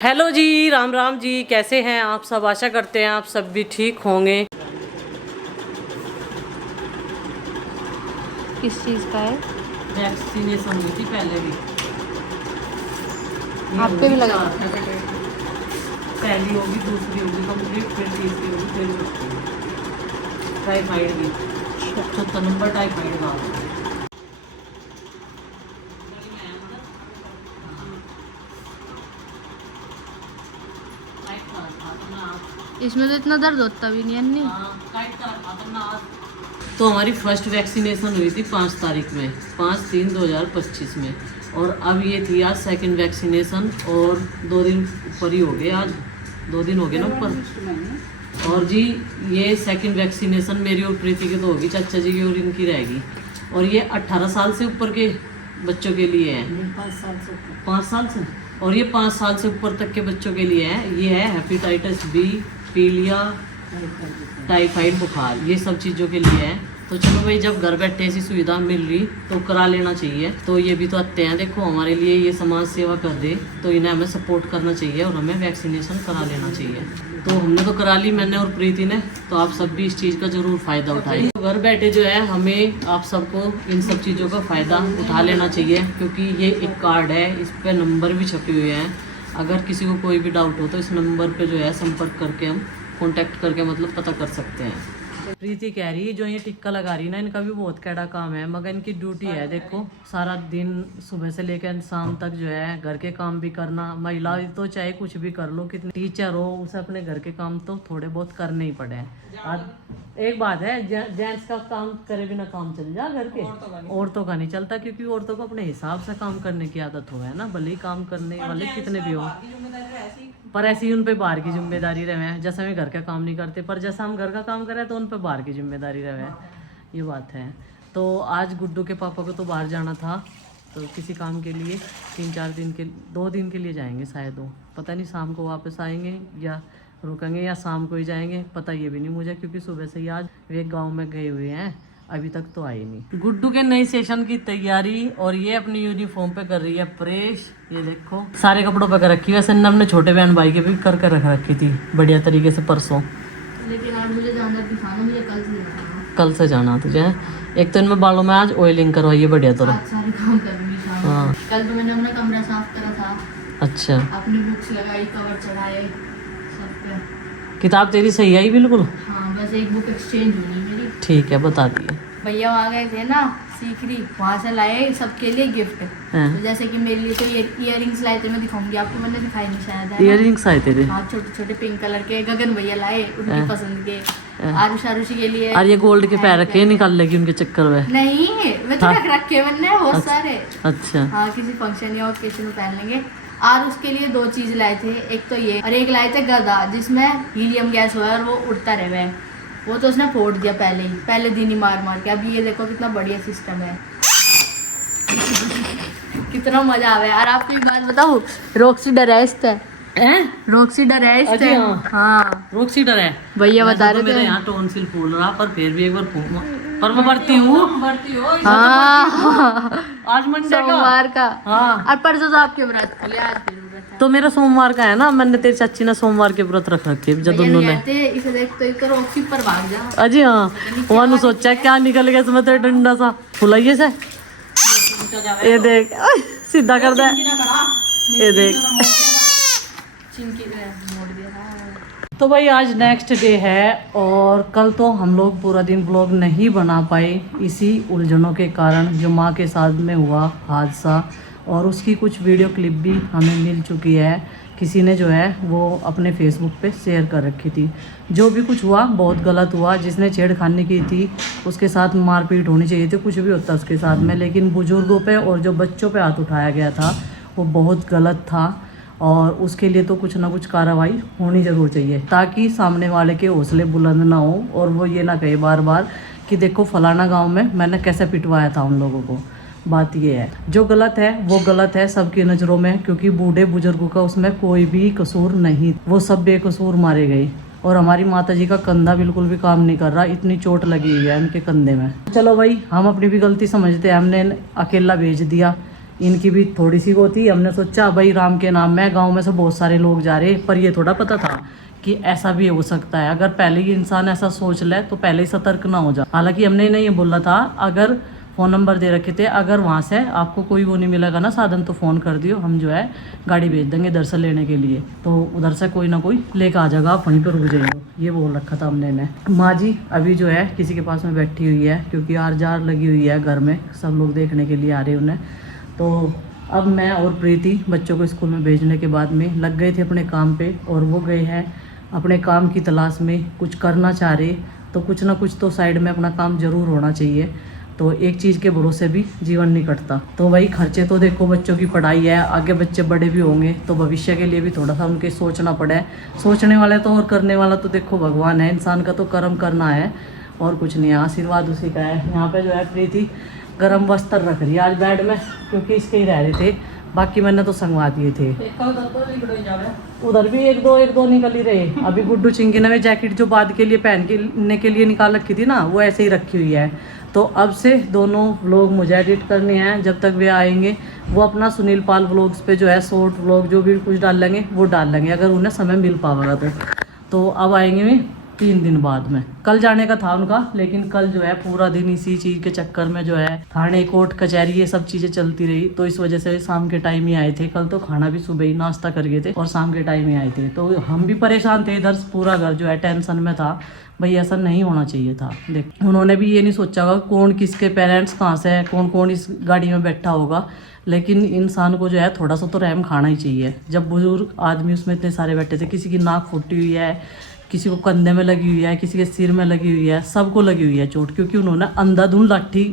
Hello जी, राम राम जी। कैसे हैं आप सब? आशा करते हैं आप सब भी ठीक होंगे। किस चीज़ का है? वैक्सीनेशन हुई थी पहले भी। आप पे भी लगा था? पहली होगी, दूसरी होगी कंप्लीट, फिर तीसरी होगी, फिर टाइफाइड भी। 74 नंबर टाइफाइड का। इसमें तो इतना दर्द होता भी नहीं है अन्नी। तो हमारी फर्स्ट वैक्सीनेशन हुई थी 5 तारीख में, 5/3/2025 में। और अब ये थी आज सेकंड वैक्सीनेशन, और 2 दिन ऊपर ही हो गए। आज 2 दिन हो गए ना ऊपर। और जी ये सेकंड वैक्सीनेशन मेरी और प्रीति की तो होगी, चाचा जी की और इनकी रहेगी। और ये 18 साल से ऊपर के बच्चों के लिए है। 5 साल से। और ये 5 साल से ऊपर तक के बच्चों के लिए है। ये है हेपेटाइटिस बी, पीलिया, टाइफाइड बुखार, ये सब चीज़ों के लिए है। तो चलो भाई, जब घर बैठे ऐसी सुविधा मिल रही तो करा लेना चाहिए। तो ये भी तो आते हैं, देखो हमारे लिए ये समाज सेवा कर दे, तो इन्हें हमें सपोर्ट करना चाहिए और हमें वैक्सीनेशन करा लेना चाहिए। तो हमने तो करा ली, मैंने और प्रीति ने। तो आप सब भी इस चीज़ का ज़रूर फ़ायदा उठाइए। तो घर बैठे जो है हमें आप सबको इन सब चीज़ों का फ़ायदा उठा लेना चाहिए, क्योंकि ये एक कार्ड है, इस पर नंबर भी छपे हुए हैं। अगर किसी को कोई भी डाउट हो तो इस नंबर पे जो है संपर्क करके हम कांटेक्ट करके मतलब पता कर सकते हैं। प्रीति कह रही है जो ये टिक्का लगा रही ना, इनका भी बहुत कैडा काम है, मगर इनकी ड्यूटी है। देखो सारा दिन सुबह से लेकर शाम तक जो है घर के काम भी करना। महिला तो चाहे कुछ भी कर लो, कितनी टीचर हो, उसे अपने घर के काम तो थोड़े बहुत करने ही पड़े हैं। आज एक बात है, जेंट्स का काम करे बिना काम चल जा घर के, औरतों का नहीं चलता, क्योंकि औरतों को अपने हिसाब से काम करने की आदत हो है ना, भले ही काम करने वाले कितने भी हो। पर ऐसे ही उन पे बाहर की जिम्मेदारी रहे हैं। जैसे हम घर का काम नहीं करते, पर जैसा हम घर का काम करें तो उन पे बाहर की जिम्मेदारी रहे हैं। ये बात है। तो आज गुड्डू के पापा को तो बाहर जाना था, तो किसी काम के लिए 3-4 दिन के 2 दिन के लिए जाएंगे शायद वो। पता नहीं शाम को वापस आएंगे या रुकेंगे या शाम को ही जाएंगे, पता ये भी नहीं मुझे, क्योंकि सुबह से ही आज वे गाँव में गए हुए हैं, अभी तक तो आई नहीं। गुड्डू के नए सेशन की तैयारी, और ये अपनी यूनिफॉर्म पे कर रही है प्रेस। ये देखो सारे कपड़ों पे कर रखी है। वैसे हमने छोटे बहन भाई के भी कर कर रख रखी थी बढ़िया तरीके से परसों। लेकिन आज मुझे जाना दिखाना, मुझे कल से जाना तुझे। एक तो इनमें बालों में आज ऑयलिंग करवाई है बढ़िया तरह। सारे काम करूंगी। हाँ कल तो मैंने अपना कमरा साफ करा था। अच्छा, अपनी बुक्स लगाई, कवर चढ़ाए सब पे। किताब तेरी सही आई बिल्कुल? हाँ, बस एक बुक एक्सचेंज हुई मेरी। ठीक है, बता दिए। भैया वहाँ गए थे ना सीकरी, वहाँ से लाए सबके लिए गिफ्ट। तो जैसे कि मेरे लिए तो इयररिंग्स लाए थे, मैं दिखाऊंगी आपको, मैंने दिखाई नहीं शायद है। इयररिंग्स आए थे? हाँ, छोटे छोटे पिंक कलर के गगन भैया लाए, उनकी पसंद के। आरुषि के लिए। और ये गोल्ड के पैर रखे निकाल लेगी उनके चक्कर में? नहीं, मैं तो रख रखे मैंने बहुत सारे। अच्छा हाँ, किसी फंक्शन या ओकेजन में पहन लेंगे। और उसके लिए 2 चीज लाए थे, एक तो ये, और एक लाए थे गदा, जिसमें हीलियम गैस हुआ और वो उड़ता रहे। वो तो उसने फोड़ दिया पहले दिन ही मार मार के। अब ये देखो कितना बढ़िया सिस्टम है। कितना मजा आवे। और आपको एक बात बताऊं, रॉक्सी डरेस्ट है। रॉक्सी डरेस्ट है। हाँ, रॉक्सी डर है भैया बता रहे थे। मेरे यहाँ टोंसिल फूल रहा, पर फिर भी एक बार पर मैं भरती हूँ। हाँ, आज मंडे का, सोमवार का। हाँ, और परसों तो आपके व्रत खुले, आज फिर व्रत है। तो मेरा सोमवार का है ना, मैंने तेरी चाची ने सोमवार के व्रत रख रखे जब दोनों ने। इसे देख तो एक रॉक्सी पर भाग जा। अजी हाँ, वहाँ सोचा क्या निकल गया इसमें, तो डंडा सा फुलाइए से। ये देख सीधा कर दे, ये देख। तो भाई आज नेक्स्ट डे है, और कल तो हम लोग पूरा दिन ब्लॉग नहीं बना पाए इसी उलझनों के कारण, जो माँ के साथ में हुआ हादसा, और उसकी कुछ वीडियो क्लिप भी हमें मिल चुकी है। किसी ने जो है वो अपने फेसबुक पे शेयर कर रखी थी। जो भी कुछ हुआ बहुत गलत हुआ। जिसने छेड़खानी की थी उसके साथ मारपीट होनी चाहिए थी, कुछ भी होता उसके साथ में, लेकिन बुजुर्गों पे और जो बच्चों पे हाथ उठाया गया था वो बहुत गलत था। और उसके लिए तो कुछ ना कुछ कार्रवाई होनी ज़रूर चाहिए, ताकि सामने वाले के हौसले बुलंद ना हो और वो ये ना कहे बार बार कि देखो फलाना गांव में मैंने कैसे पिटवाया था उन लोगों को। बात ये है, जो गलत है वो गलत है सबकी नज़रों में, क्योंकि बूढ़े बुजुर्गों का उसमें कोई भी कसूर नहीं, वो सब बेकसूर मारे गए। और हमारी माता जी का कंधा बिल्कुल भी काम नहीं कर रहा, इतनी चोट लगी हुई है उनके कंधे में। चलो भाई, हम अपनी भी गलती समझते हैं, हमने अकेला भेज दिया, इनकी भी थोड़ी सी वो थी। हमने सोचा भाई राम के नाम में गांव में से बहुत सारे लोग जा रहे, पर ये थोड़ा पता था कि ऐसा भी हो सकता है। अगर पहले ही इंसान ऐसा सोच ले तो पहले ही सतर्क ना हो जा। हालांकि हमने इन्हें ये बोला था, अगर फ़ोन नंबर दे रखे थे, अगर वहाँ से आपको कोई वो नहीं मिलेगा ना साधन, तो फ़ोन कर दियो, हम जो है गाड़ी भेज देंगे इधर से लेने के लिए। तो उधर से कोई ना कोई लेकर आ जाएगा, आप वहीं पर रुक जाइए, ये बोल रखा था हमने इन्हें। माँ जी अभी जो है किसी के पास में बैठी हुई है, क्योंकि आर जार लगी हुई है घर में, सब लोग देखने के लिए आ रहे हैं उन्हें। तो अब मैं और प्रीति बच्चों को स्कूल में भेजने के बाद में लग गए थे अपने काम पे, और वो गए हैं अपने काम की तलाश में, कुछ करना चाह रहे तो कुछ ना कुछ तो साइड में अपना काम ज़रूर होना चाहिए। तो एक चीज़ के भरोसे भी जीवन नहीं कटता। तो वही खर्चे तो देखो, बच्चों की पढ़ाई है, आगे बच्चे बड़े भी होंगे तो भविष्य के लिए भी थोड़ा सा उनके सोचना पड़े। सोचने वाले तो और करने वाला तो देखो भगवान है, इंसान का तो कर्म करना है और कुछ नहीं है, आशीर्वाद उसी का है। यहाँ पे जो है प्रीति गर्म वस्त्र रख रही है आज बेड में, क्योंकि इसके ही रह रहे थे, बाकी मैंने तो संगवा दिए थे। उधर भी एक दो निकल ही रहे। अभी गुड्डू चिंकी ने जैकेट जो बाद के लिए पहनने के लिए निकाल रखी थी ना, वो ऐसे ही रखी हुई है। तो अब से दोनों व्लॉग मुझे एडिट करने हैं, जब तक वे आएंगे वो अपना सुनील पाल व्लॉग्स पे जो है शॉर्ट व्लॉग जो भी कुछ डाल लेंगे वो डाल लेंगे, अगर उन्हें समय मिल पाएगा तो अब आएंगे वे 3 दिन बाद में। कल जाने का था उनका, लेकिन कल जो है पूरा दिन इसी चीज़ के चक्कर में जो है थाने कोर्ट कचहरी ये सब चीज़ें चलती रही, तो इस वजह से शाम के टाइम ही आए थे। कल तो खाना भी सुबह ही नाश्ता कर गए थे और शाम के टाइम ही आए थे। तो हम भी परेशान थे, इधर पूरा घर जो है टेंशन में था, भाई ऐसा नहीं होना चाहिए था। देख उन्होंने भी ये नहीं सोचा होगा कौन किसके पेरेंट्स कहाँ से है, कौन कौन इस गाड़ी में बैठा होगा, लेकिन इंसान को जो है थोड़ा सा तो रहम खाना ही चाहिए। जब बुजुर्ग आदमी उसमें इतने सारे बैठे थे, किसी की नाक फूटी हुई है, किसी को कंधे में लगी हुई है, किसी के सिर में लगी हुई है, सबको लगी हुई है चोट, क्योंकि उन्होंने अंधाधुंध लाठी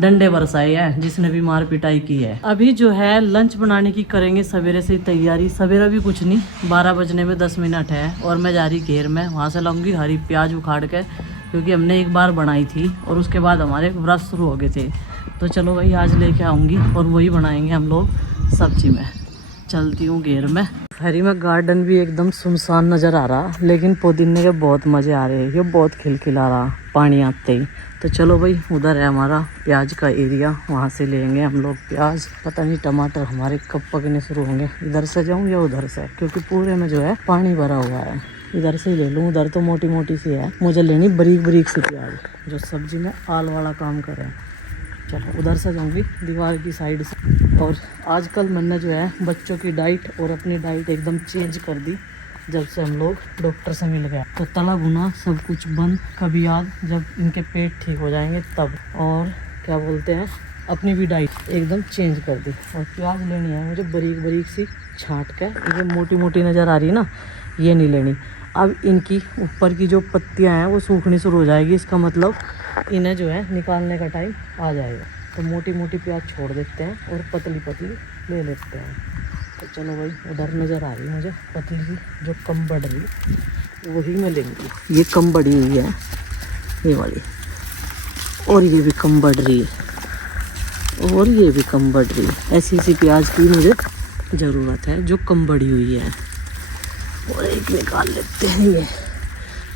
डंडे बरसाए हैं जिसने भी मार पिटाई की है। अभी जो है लंच बनाने की करेंगे सवेरे से तैयारी। सवेरा भी कुछ नहीं, 12 बजने में 10 मिनट है और मैं जा रही घेर में, वहाँ से लाऊंगी हरी प्याज उखाड़ के, क्योंकि हमने एक बार बनाई थी और उसके बाद हमारे व्रत शुरू हो गए थे। तो चलो भाई आज लेके आऊँगी और वही बनाएंगे हम लोग सब्जी में। चलती हूँ घेर में। हरी में गार्डन भी एकदम सुनसान नज़र आ रहा, लेकिन पुदीने के बहुत मज़े आ रहे हैं, ये बहुत खिलखिला रहा पानी आते ही। तो चलो भाई उधर है हमारा प्याज का एरिया, वहाँ से लेंगे हम लोग प्याज। पता नहीं टमाटर हमारे कब पकने शुरू होंगे, इधर से जाऊँ या उधर से, क्योंकि पूरे में जो है पानी भरा हुआ है। इधर से ही ले लूँ, उधर तो मोटी मोटी सी है, मुझे लेनी बारीक बारीक सी प्याज जो सब्जी में आल वाला काम करे। चलो उधर से जाऊँगी दीवार की साइड से। और आजकल मैंने जो है बच्चों की डाइट और अपनी डाइट एकदम चेंज कर दी जब से हम लोग डॉक्टर से मिल गए। तो तला भुना सब कुछ बंद, कभी याद जब इनके पेट ठीक हो जाएंगे तब। और क्या बोलते हैं, अपनी भी डाइट एकदम चेंज कर दी। और प्याज लेनी है मुझे बारीक बारीक सी छाँट के, ये मोटी मोटी नज़र आ रही है ना, ये नहीं लेनी। अब इनकी ऊपर की जो पत्तियां हैं वो सूखनी शुरू हो जाएगी, इसका मतलब इन्हें जो है निकालने का टाइम आ जाएगा। तो मोटी मोटी प्याज छोड़ देते हैं और पतली पतली ले लेते हैं। तो चलो भाई उधर नज़र आ रही है मुझे पतली सी जो कम बढ़ रही, वही मैं लेंगी। ये कम बढ़ी हुई है ये वाली, और ये भी कम बढ़ रही है, और ये भी कम बढ़ रही है। ऐसी सी प्याज की मुझे ज़रूरत है जो कम बढ़ी हुई है। और एक निकाल लेते हैं ये,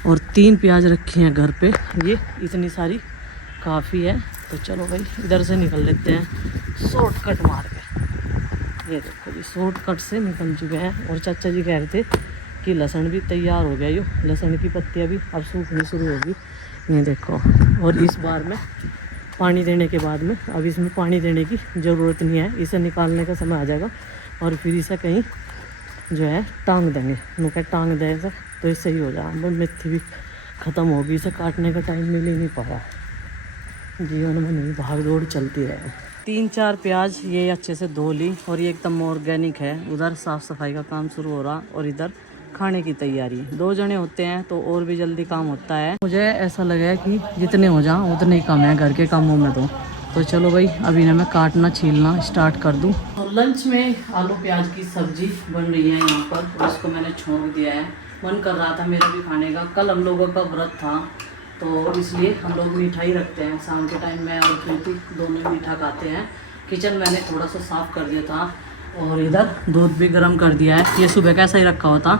और 3 प्याज रखी हैं घर पे, ये इतनी सारी काफ़ी है। तो चलो भाई इधर से निकल लेते हैं शॉर्टकट मार के। ये देखो जी शॉर्टकट से निकल चुके हैं। और चाचा जी कह रहे थे कि लहसुन भी तैयार हो गया, यो लहसुन की पत्तियाँ भी अब सूखनी शुरू होगी, ये देखो। और इस बार में पानी देने के बाद में अब इसमें पानी देने की ज़रूरत नहीं है, इसे निकालने का समय आ जाएगा और फिर इसे कहीं जो है टांग देंगे। मैं क्या टांग देगा तो इससे ही हो जाएगा। मेथी भी ख़त्म होगी, इसे काटने का टाइम मिल ही नहीं पा रहा, जीवन में नहीं भाग दौड़ चलती रहे। 3-4 प्याज ये अच्छे से धो ली और ये एकदम ऑर्गेनिक है। उधर साफ़ सफाई का काम शुरू हो रहा और इधर खाने की तैयारी। 2 जने होते हैं तो और भी जल्दी काम होता है। मुझे ऐसा लगा कि जितने हो जाएं उतने ही कम है घर के कामों में। तो चलो भाई अभी ना मैं काटना छीलना स्टार्ट कर दूं। तो लंच में आलू प्याज की सब्जी बन रही है यहाँ पर, और इसको मैंने छोंक दिया है। मन कर रहा था मेरा भी खाने का, कल हम लोगों का व्रत था तो इसलिए हम लोग मिठाई रखते हैं शाम के टाइम में, और प्रीति दोनों मीठा खाते हैं। किचन मैंने थोड़ा सा साफ़ कर दिया था और इधर दूध भी गर्म कर दिया है। ये सुबह कैसा ही रखा हुआ था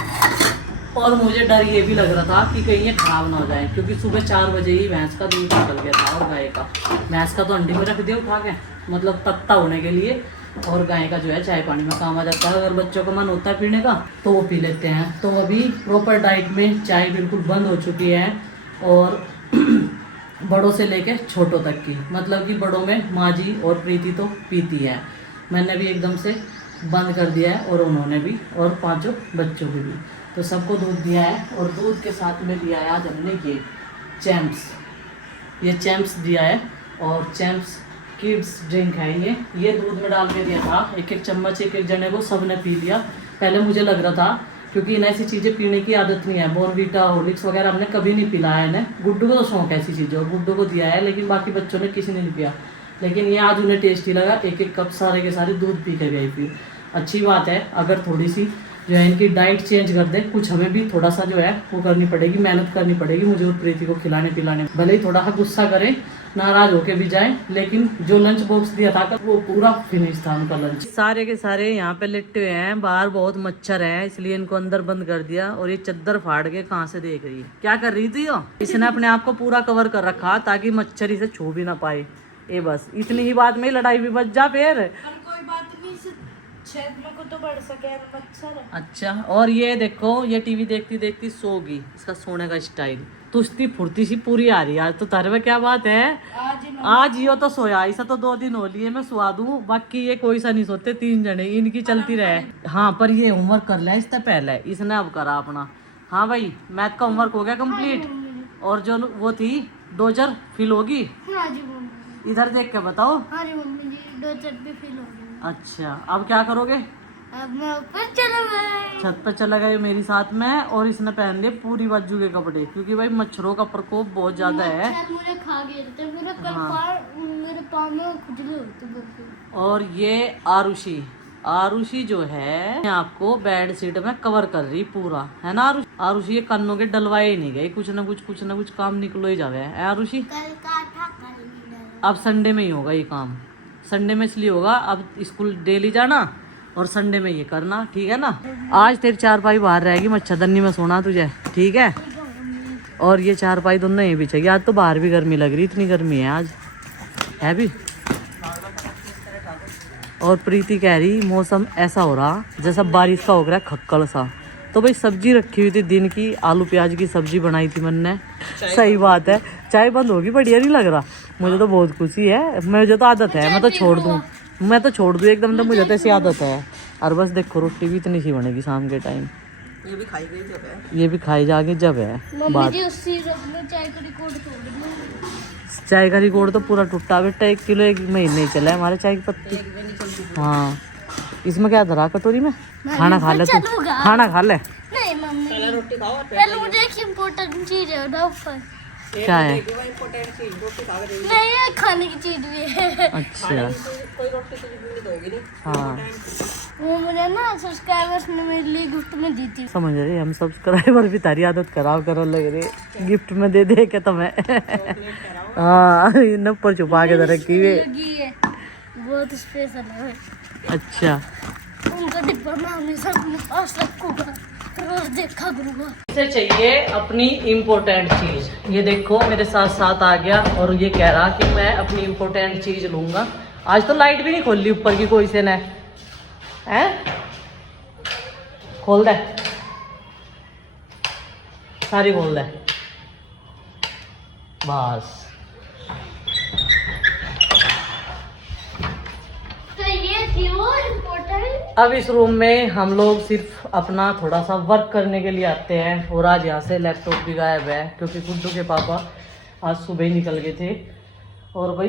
और मुझे डर ये भी लग रहा था कि कहीं ये ख़राब ना हो जाए, क्योंकि सुबह 4 बजे ही भैंस का दूध निकल गया था और गाय का। भैंस का तो अंडी में रख दिया उठा के, मतलब तत्ता होने के लिए, और गाय का जो है चाय पानी में काम आ जाता है। अगर बच्चों का मन होता है पीने का तो वो पी लेते हैं। तो अभी प्रॉपर डाइट में चाय बिल्कुल बंद हो चुकी है, और बड़ों से लेके छोटों तक की, मतलब कि बड़ों में माँ जी और प्रीति तो पीती है, मैंने भी एकदम से बंद कर दिया है, और उन्होंने भी, और पांचों बच्चों को भी, तो सबको दूध दिया है। और दूध के साथ में दिया है आज हमने ये चैम्प्स, ये चैम्प्स दिया है, और चैम्प्स किड्स ड्रिंक है ये दूध में डाल के दिया था, एक एक चम्मच एक एक जने को, सबने पी लिया। पहले मुझे लग रहा था, क्योंकि इन्हें ऐसी चीज़ें पीने की आदत नहीं है, बॉर्नवीटा हॉर्लिक्स वगैरह हमने कभी नहीं पिलाया इन्हें। गुड्डू को तो शौक है ऐसी चीज़ों, गुड्डू को दिया है, लेकिन बाकी बच्चों ने किसी ने नहीं पिया। लेकिन ये आज उन्हें टेस्टी लगा, एक एक कप सारे के सारे दूध पी के गए। फिर अच्छी बात है, अगर थोड़ी सी जो है इनकी डाइट चेंज कर दे, कुछ हमें भी थोड़ा सा जो है वो करनी पड़ेगी, मेहनत करनी पड़ेगी मुझे और प्रीति को खिलाने पिलाने। भले ही थोड़ा सा गुस्सा करें, नाराज होके भी जाए, लेकिन जो लंच बॉक्स दिया था वो पूरा फिनिश था उनका लंच। सारे के सारे यहाँ पे लेटे हुए हैं, बाहर बहुत मच्छर है इसलिए इनको अंदर बंद कर दिया। और ये चद्दर फाड़ के कहाँ से देख रही है, क्या कर रही थी यो? इसने अपने आप को पूरा कवर कर रखा ताकि मच्छर इसे छू भी ना पाए। ये बस इतनी ही बात में लड़ाई भी बच जा फिर। कोई बात नहीं, को तो बढ़ सके मच्छर। अच्छा, और ये देखो, ये टीवी देखती देखती सोगी, इसका सोने का स्टाइल तुस्ती फुर्ती सी पूरी आ रही है आज तो। तारे में क्या बात है, आज यो तो सोया, ऐसा तो 2 दिन हो लिए मैं सुहा दूं, बाकी ये कोई सा नहीं सोते, 3 जने इनकी चलती रहे। हाँ, पर ये होमवर्क कर लिया इससे पहले, इसने अब करा अपना। हाँ भाई, मैथ का होमवर्क हो गया कंप्लीट, और जो वो थी डोजर फिल होगी, इधर देख के बताओ। मम्मी जी डोजर भी फिल हो गई। अच्छा, अब क्या करोगे? अब मैं ऊपर चला गया, छत पर चला गया मेरी साथ में, और इसने पहन लिए पूरी बाजू के कपड़े, क्योंकि भाई मच्छरों का प्रकोप बहुत ज्यादा है। मुझे खा गए थे, मेरे पाँव में खुजली होती बिल्कुल। और ये आरुषि जो है आपको बेड शीट में कवर कर रही पूरा, है ना आरुषि? ये कानों के डलवाए ही नहीं गए, कुछ ना कुछ काम निकलो ही जावे है आरुषि। अब संडे में ही होगा ये काम, संडे में इसलिए होगा, अब स्कूल डेली जाना और संडे में ये करना, ठीक है ना? आज तेरी चारपाई बाहर रहेगी, मच्छरदानी में सोना तुझे, ठीक है? और ये चारपाई दोनों यहीं बिछेगी। आज तो बाहर भी गर्मी लग रही, इतनी गर्मी है आज, है भी। और प्रीति कह रही मौसम ऐसा हो रहा जैसा बारिश का हो रहा है, खक्कड़ सा। तो भाई सब्जी रखी हुई थी दिन की, आलू प्याज की सब्जी बनाई थी मैंने। सही बात है, चाय बंद होगी, बढ़िया नहीं लग रहा मुझे तो, बहुत खुशी है। मुझे तो आदत है, मैं तो छोड़ दूँ एकदम, तो मुझे तो ऐसी आदत है। और बस देखो रोटी भी इतनी सी बनेगी शाम के टाइम, ये भी खाई जाएगी जब है बात। चाय का रिकॉर्ड तो पूरा टूटा बेटा, 1 किलो 1 महीने ही चला है हमारे चाय की पत्ती। हाँ, इसमें क्या धरा कटोरी में? खाना खा ले तू, खाना खा ले। नहीं मम्मी, पहले रोटी खाओ, पहले मुझे एक इम्पोर्टेंट चीज है ना ऊपर। क्या है? नहीं, खाने की चीज भी है। अच्छा, कोई रोटी तो नहीं दोगी? हाँ, वो मुझे ना सब्सक्राइबर्स ने मेरे लिए गिफ्ट में दी थी। समझ रही, हम सब्सक्राइबर भी तारी आदत खराब कर लग रही, गिफ्ट में दे दे के तुम्हें। हाँ, इन ऊपर छुपा के रखी है, बहुत स्पेशल है। अच्छा, उनका डिब्बा मैं हमेशा अपने पास रखूंगा, रोज देखा करूंगा। इसे चाहिए अपनी इम्पोर्टेंट चीज, ये देखो मेरे साथ साथ आ गया, और ये कह रहा कि मैं अपनी इम्पोर्टेंट चीज लूंगा। आज तो लाइट भी नहीं खोल ली ऊपर की कोई से ने, हैं? खोल दे, सारी खोल दे बस। अब इस रूम में हम लोग सिर्फ अपना थोड़ा सा वर्क करने के लिए आते हैं, और आज यहाँ से लैपटॉप भी गायब है, क्योंकि गुड्डू के पापा आज सुबह ही निकल गए थे, और भाई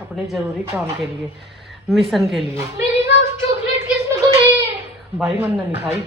अपने ज़रूरी काम के लिए, मिशन के लिए। मेरी चॉकलेट किसने खाई? भाई मैंने नहीं खाई।